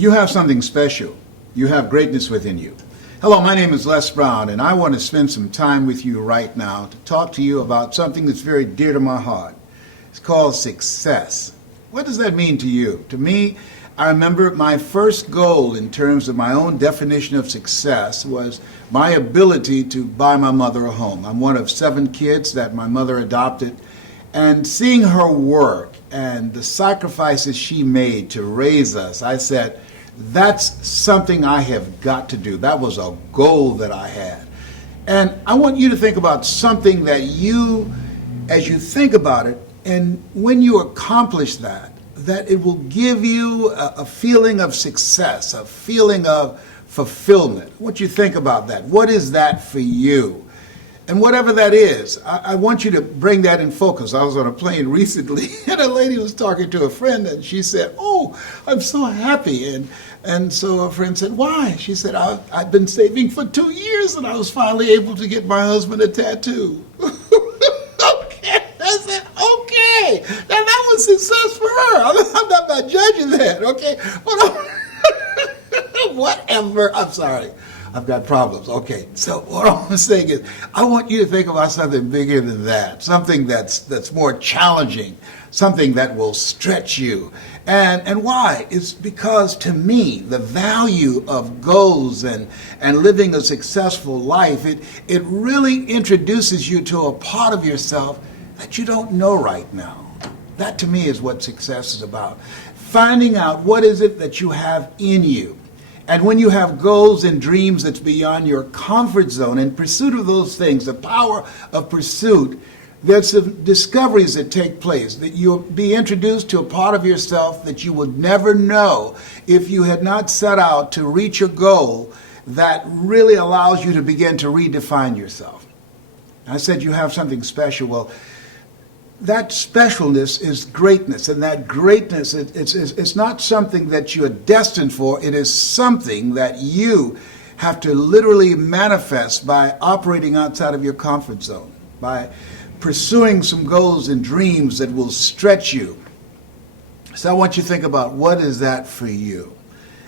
You have something special. You have greatness within you. Hello, my name is Les Brown, and I want to spend some time with you right now to talk to you about something that's very dear to my heart. It's called success. What does that mean to you? To me, I remember my first goal in terms of my own definition of success was my ability to buy my mother a home. I'm one of 7 kids that my mother adopted, and seeing her work and the sacrifices she made to raise us, I said, that's something I have got to do. That was a goal that I had. And I want you to think about something that you, as you think about it, and when you accomplish that it will give you a feeling of success, a feeling of fulfillment. I want you to think about that. What is that for you? And whatever that is, I want you to bring that in focus. I was on a plane recently, and a lady was talking to a friend, and she said, "Oh, I'm so happy." And so a friend said, "Why?" She said, I've been saving for 2 years, and I was finally able to get my husband a tattoo." Okay, I said, okay. Now that was success for her. I'm not judging that, okay? Whatever. I'm sorry. I've got problems. Okay, so what I'm saying is, I want you to think about something bigger than that, something that's more challenging, something that will stretch you. And why? It's because, to me, the value of goals and living a successful life, it really introduces you to a part of yourself that you don't know right now. That, to me, is what success is about. Finding out what is it that you have in you. And when you have goals and dreams that's beyond your comfort zone, in pursuit of those things, the power of pursuit, there's some discoveries that take place, that you'll be introduced to a part of yourself that you would never know if you had not set out to reach a goal that really allows you to begin to redefine yourself. I said you have something special. Well, that specialness is greatness, and that greatness, it's not something that you are destined for. It is something that you have to literally manifest by operating outside of your comfort zone, by pursuing some goals and dreams that will stretch you. So I want you to think about, what is that for you?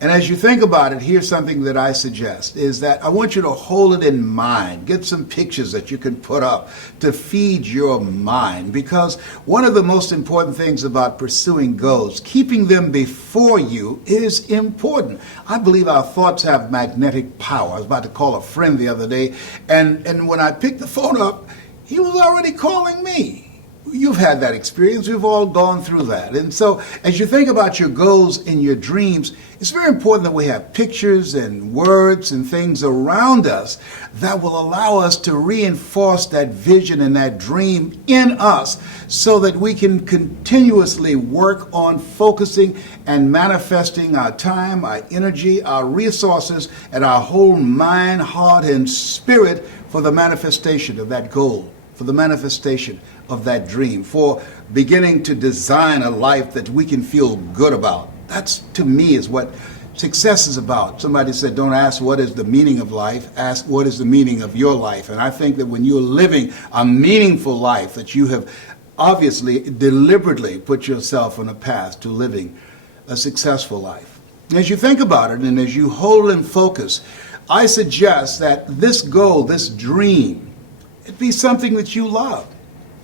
And as you think about it, here's something that I suggest, is that I want you to hold it in mind. Get some pictures that you can put up to feed your mind. Because one of the most important things about pursuing goals, keeping them before you, is important. I believe our thoughts have magnetic power. I was about to call a friend the other day, and when I picked the phone up, he was already calling me. You've had that experience. We've all gone through that. And so as you think about your goals and your dreams, it's very important that we have pictures and words and things around us that will allow us to reinforce that vision and that dream in us, so that we can continuously work on focusing and manifesting our time, our energy, our resources, and our whole mind, heart, and spirit for the manifestation of that goal, for the manifestation of that dream, for beginning to design a life that we can feel good about. That's, to me, is what success is about. Somebody said, don't ask what is the meaning of life, ask what is the meaning of your life. And I think that when you're living a meaningful life, that you have obviously deliberately put yourself on a path to living a successful life. As you think about it, and as you hold and focus, I suggest that this goal, this dream, it be something that you love,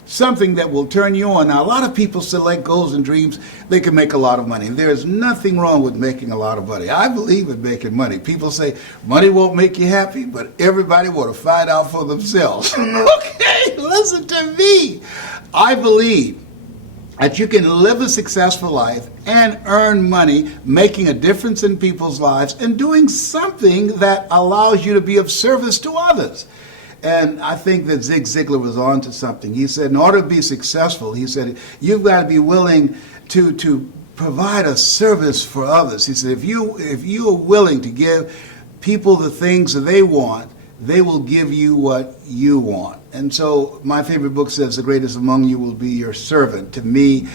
something that will turn you on. Now, a lot of people select goals and dreams. They can make a lot of money. There's nothing wrong with making a lot of money. I believe in making money. People say money won't make you happy, but everybody want to find out for themselves. Okay, listen to me. I believe that you can live a successful life and earn money, making a difference in people's lives and doing something that allows you to be of service to others. And I think that Zig Ziglar was on to something. He said, in order to be successful, he said, you've got to be willing to provide a service for others. He said, if you are willing to give people the things that they want, they will give you what you want. And so my favorite book says, the greatest among you will be your servant. To me,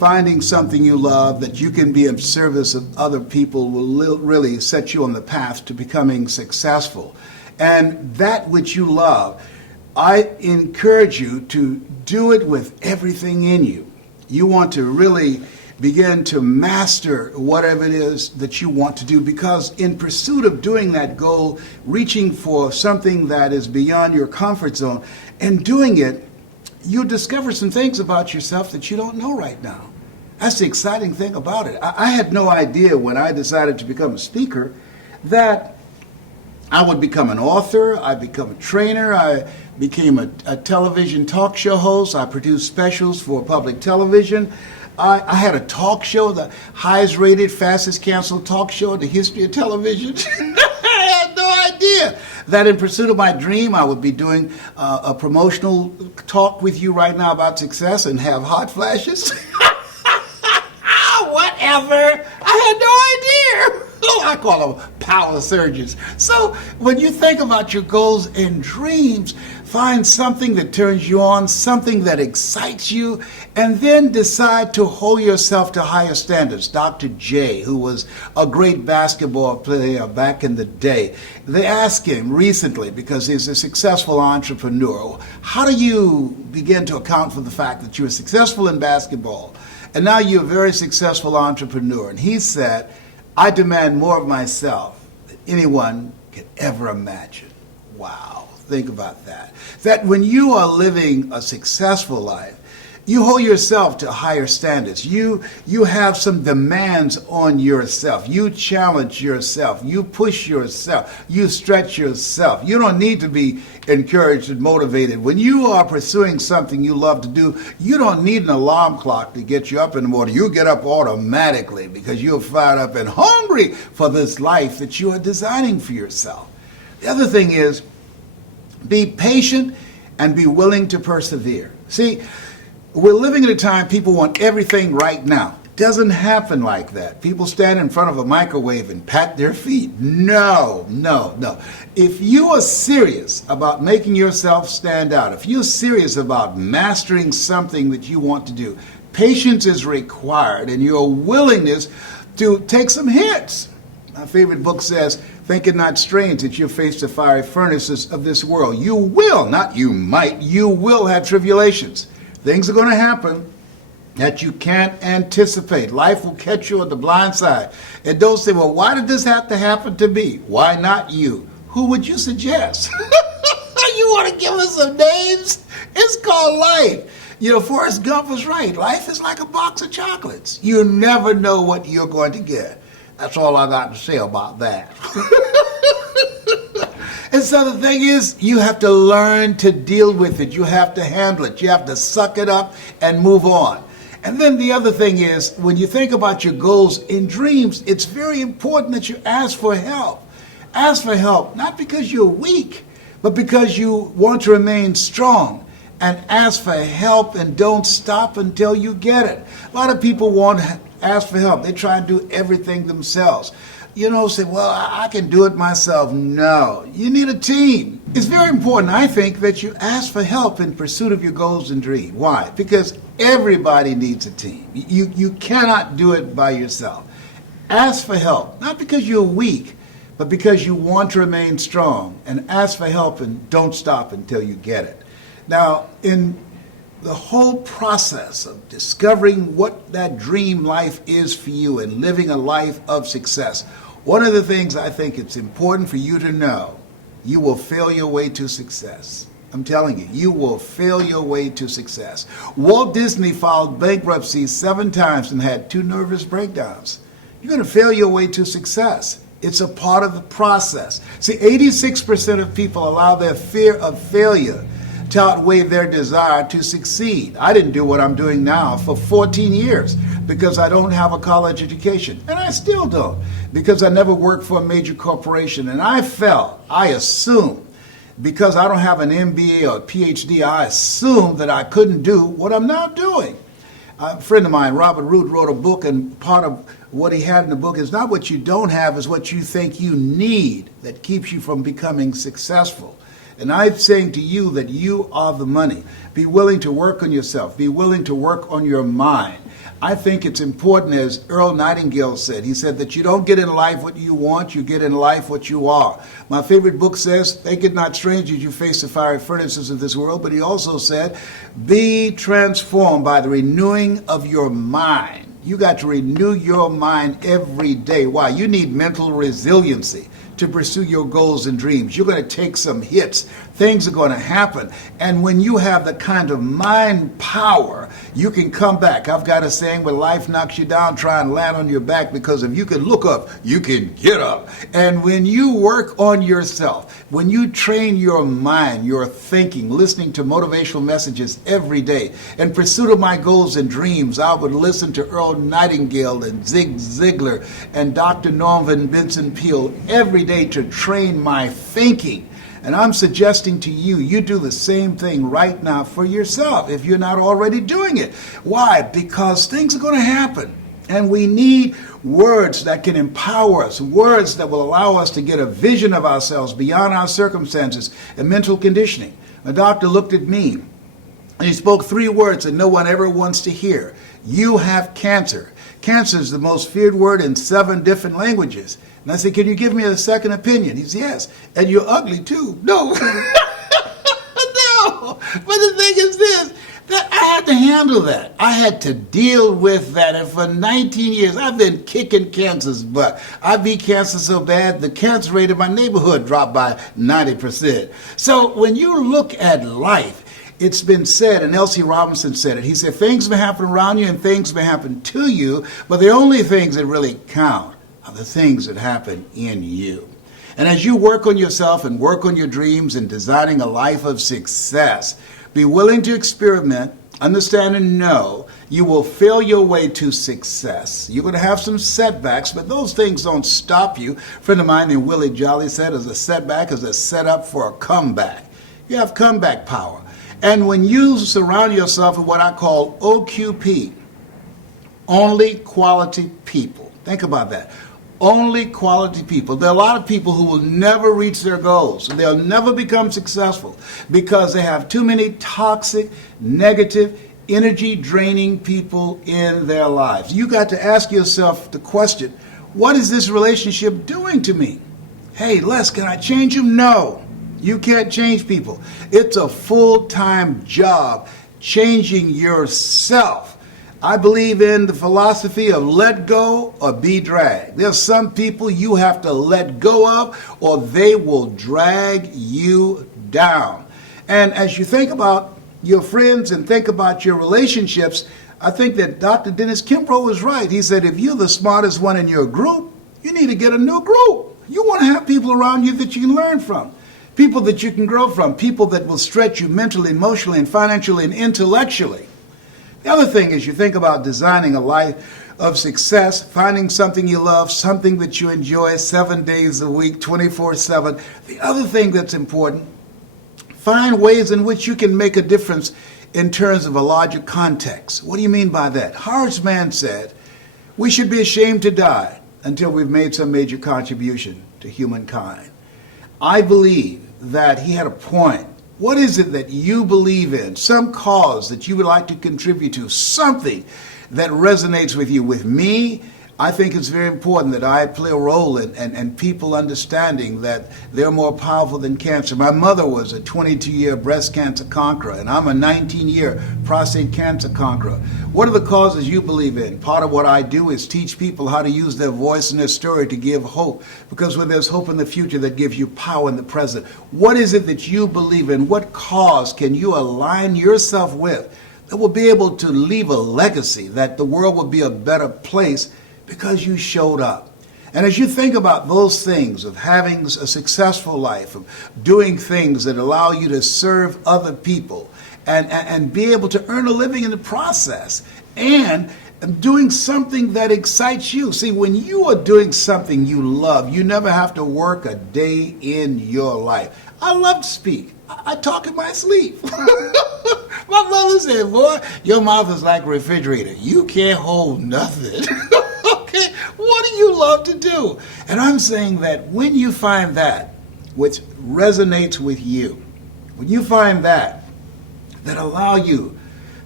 finding something you love that you can be of service of other people will really set you on the path to becoming successful. And that which you love, I encourage you to do it with everything in you. You want to really begin to master whatever it is that you want to do, because in pursuit of doing that goal, reaching for something that is beyond your comfort zone and doing it, you'll discover some things about yourself that you don't know right now. That's the exciting thing about it. I had no idea when I decided to become a speaker that I would become an author, I become a trainer, I became a television talk show host, I produced specials for public television. I had a talk show, the highest rated, fastest canceled talk show in the history of television. I had no idea that in pursuit of my dream, I would be doing a promotional talk with you right now about success and have hot flashes. Whatever. I had no idea. I call them power surges. So when you think about your goals and dreams, find something that turns you on, something that excites you, and then decide to hold yourself to higher standards. Dr. J, who was a great basketball player back in the day, they asked him recently, because he's a successful entrepreneur, how do you begin to account for the fact that you were successful in basketball and now you're a very successful entrepreneur? And he said, I demand more of myself than anyone could ever imagine. Wow, think about that. That when you are living a successful life, you hold yourself to higher standards. You have some demands on yourself. You challenge yourself. You push yourself. You stretch yourself. You don't need to be encouraged and motivated. When you are pursuing something you love to do, you don't need an alarm clock to get you up in the morning. You get up automatically because you're fired up and hungry for this life that you are designing for yourself. The other thing is, be patient and be willing to persevere. See, we're living in a time people want everything right now. It doesn't happen like that. People stand in front of a microwave and pat their feet. No. If you are serious about making yourself stand out, if you're serious about mastering something that you want to do, patience is required and your willingness to take some hits. My favorite book says, think it not strange that you face the fiery furnaces of this world. You will, not you might, you will have tribulations. Things are going to happen that you can't anticipate. Life will catch you on the blind side. And don't say, well, why did this have to happen to me? Why not you? Who would you suggest? You want to give us some names? It's called life. You know, Forrest Gump was right. Life is like a box of chocolates. You never know what you're going to get. That's all I got to say about that. And so the thing is, you have to learn to deal with it. You have to handle it. You have to suck it up and move on. And then the other thing is, when you think about your goals and dreams, it's very important that you ask for help. Ask for help, not because you're weak, but because you want to remain strong. And ask for help and don't stop until you get it. A lot of people won't ask for help. They try and do everything themselves. You know, say, well, I can do it myself. No, you need a team. It's very important, I think, that you ask for help in pursuit of your goals and dreams. Why? Because everybody needs a team. You cannot do it by yourself. Ask for help, not because you're weak, but because you want to remain strong. And ask for help and don't stop until you get it. Now, in the whole process of discovering what that dream life is for you and living a life of success, one of the things I think it's important for you to know, you will fail your way to success. I'm telling you, you will fail your way to success. Walt Disney filed bankruptcy 7 times and had 2 nervous breakdowns. You're going to fail your way to success. It's a part of the process. See, 86% of people allow their fear of failure to outweigh their desire to succeed. I didn't do what I'm doing now for 14 years because I don't have a college education. And I still don't, because I never worked for a major corporation. And I assumed, because I don't have an MBA or a PhD, I assumed that I couldn't do what I'm now doing. A friend of mine, Robert Root, wrote a book, and part of what he had in the book is not what you don't have, is what you think you need that keeps you from becoming successful. And I'm saying to you that you are the money. Be willing to work on yourself. Be willing to work on your mind. I think it's important, as Earl Nightingale said. He said that you don't get in life what you want, you get in life what you are. My favorite book says, think it not strange as you face the fiery furnaces of this world. But he also said, be transformed by the renewing of your mind. You got to renew your mind every day. Why? You need mental resiliency to pursue your goals and dreams. You're going to take some hits. Things are going to happen. And when you have the kind of mind power, you can come back. I've got a saying, when life knocks you down, try and land on your back, because if you can look up, you can get up. And when you work on yourself, when you train your mind, your thinking, listening to motivational messages every day, in pursuit of my goals and dreams, I would listen to Earl Nightingale and Zig Ziglar and Dr. Norman Vincent Peale every day to train my thinking. And I'm suggesting to you, you do the same thing right now for yourself if you're not already doing it. Why? Because things are going to happen. And we need words that can empower us, words that will allow us to get a vision of ourselves beyond our circumstances and mental conditioning. A doctor looked at me and he spoke 3 words that no one ever wants to hear. You have cancer. Cancer is the most feared word in 7 different languages. And I said, can you give me a second opinion? He said, yes. And you're ugly too. No. No. But the thing is this, that I had to handle that. I had to deal with that. And for 19 years, I've been kicking cancer's butt. I beat cancer so bad, the cancer rate in my neighborhood dropped by 90%. So when you look at life, it's been said, and L.C. Robinson said it, he said, things may happen around you and things may happen to you, but the only things that really count are the things that happen in you. And as you work on yourself and work on your dreams and designing a life of success, be willing to experiment, understand and know you will fail your way to success. You're going to have some setbacks, but those things don't stop you. A friend of mine named Willie Jolly said, as a setback is a setup for a comeback. You have comeback power. And when you surround yourself with what I call OQP, only quality people. Think about that. Only quality people. There are a lot of people who will never reach their goals. They'll never become successful because they have too many toxic, negative, energy-draining people in their lives. You got to ask yourself the question, what is this relationship doing to me? Hey, Les, can I change him? No. You can't change people. It's a full-time job changing yourself. I believe in the philosophy of let go or be dragged. There's some people you have to let go of or they will drag you down. And as you think about your friends and think about your relationships, I think that Dr. Dennis Kimbro was right. He said if you're the smartest one in your group, you need to get a new group. You want to have people around you that you can learn from. People that you can grow from, people that will stretch you mentally, emotionally, and financially, and intellectually. The other thing is you think about designing a life of success, finding something you love, something that you enjoy 7 days a week, 24/7. The other thing that's important, find ways in which you can make a difference in terms of a larger context. What do you mean by that? Horace Mann said, we should be ashamed to die until we've made some major contribution to humankind. I believe that he had a point. What is it that you believe in? Some cause that you would like to contribute to, something that resonates with you. With me, I think it's very important that I play a role in people understanding that they're more powerful than cancer. My mother was a 22-year breast cancer conqueror, and I'm a 19-year prostate cancer conqueror. What are the causes you believe in? Part of what I do is teach people how to use their voice and their story to give hope, because when there's hope in the future, that gives you power in the present. What is it that you believe in? What cause can you align yourself with that will be able to leave a legacy, that the world will be a better place because you showed up? And as you think about those things of having a successful life, of doing things that allow you to serve other people and be able to earn a living in the process, and doing something that excites you. See, when you are doing something you love, you never have to work a day in your life. I love to speak. I talk in my sleep. My mother said, boy, your mouth is like a refrigerator. You can't hold nothing. Okay, what do you love to do? And I'm saying that when you find that which resonates with you, when you find that allow you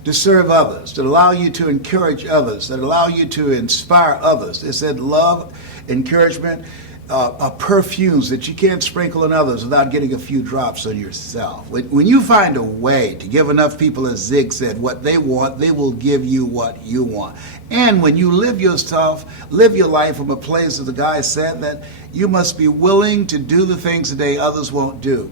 to serve others, that allow you to encourage others, that allow you to inspire others. It said love, encouragement, perfumes that you can't sprinkle on others without getting a few drops on yourself. When you find a way to give enough people, as Zig said, what they want, they will give you what you want. And when you live your life from a place, as the guy said, that you must be willing to do the things today others won't do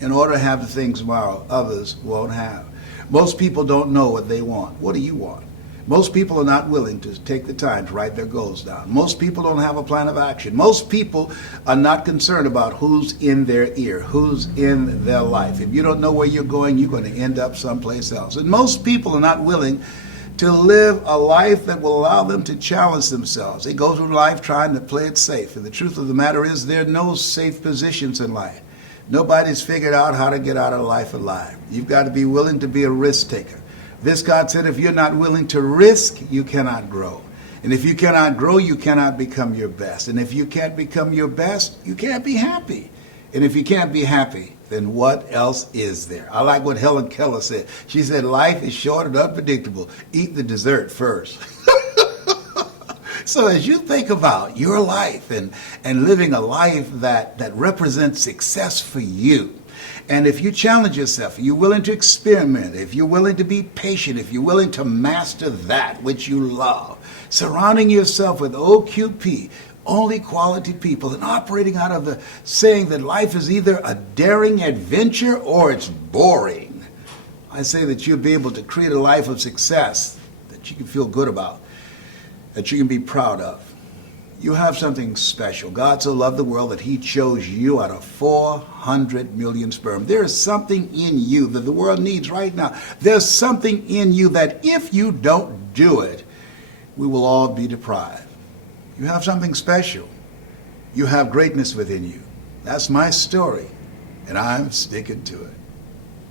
in order to have the things tomorrow others won't have. Most people don't know what they want. What do you want? Most people are not willing to take the time to write their goals down. Most people don't have a plan of action. Most people are not concerned about who's in their ear, who's in their life. If you don't know where you're going, you're going to end up someplace else. And most people are not willing to live a life that will allow them to challenge themselves. They go through life trying to play it safe. And the truth of the matter is, there are no safe positions in life. Nobody's figured out how to get out of life alive. You've got to be willing to be a risk taker. This God said, if you're not willing to risk, you cannot grow. And if you cannot grow, you cannot become your best. And if you can't become your best, you can't be happy. And if you can't be happy, then what else is there? I like what Helen Keller said. She said, life is short and unpredictable. Eat the dessert first. So as you think about your life and living a life that represents success for you, and if you challenge yourself, if you're willing to experiment, if you're willing to be patient, if you're willing to master that which you love, surrounding yourself with OQP, only quality people, and operating out of the saying that life is either a daring adventure or it's boring, I say that you'll be able to create a life of success that you can feel good about, that you can be proud of. You have something special. God so loved the world that he chose you out of 400 million sperm. There is something in you that the world needs right now. There's something in you that if you don't do it, we will all be deprived. You have something special. You have greatness within you. That's my story, and I'm sticking to it.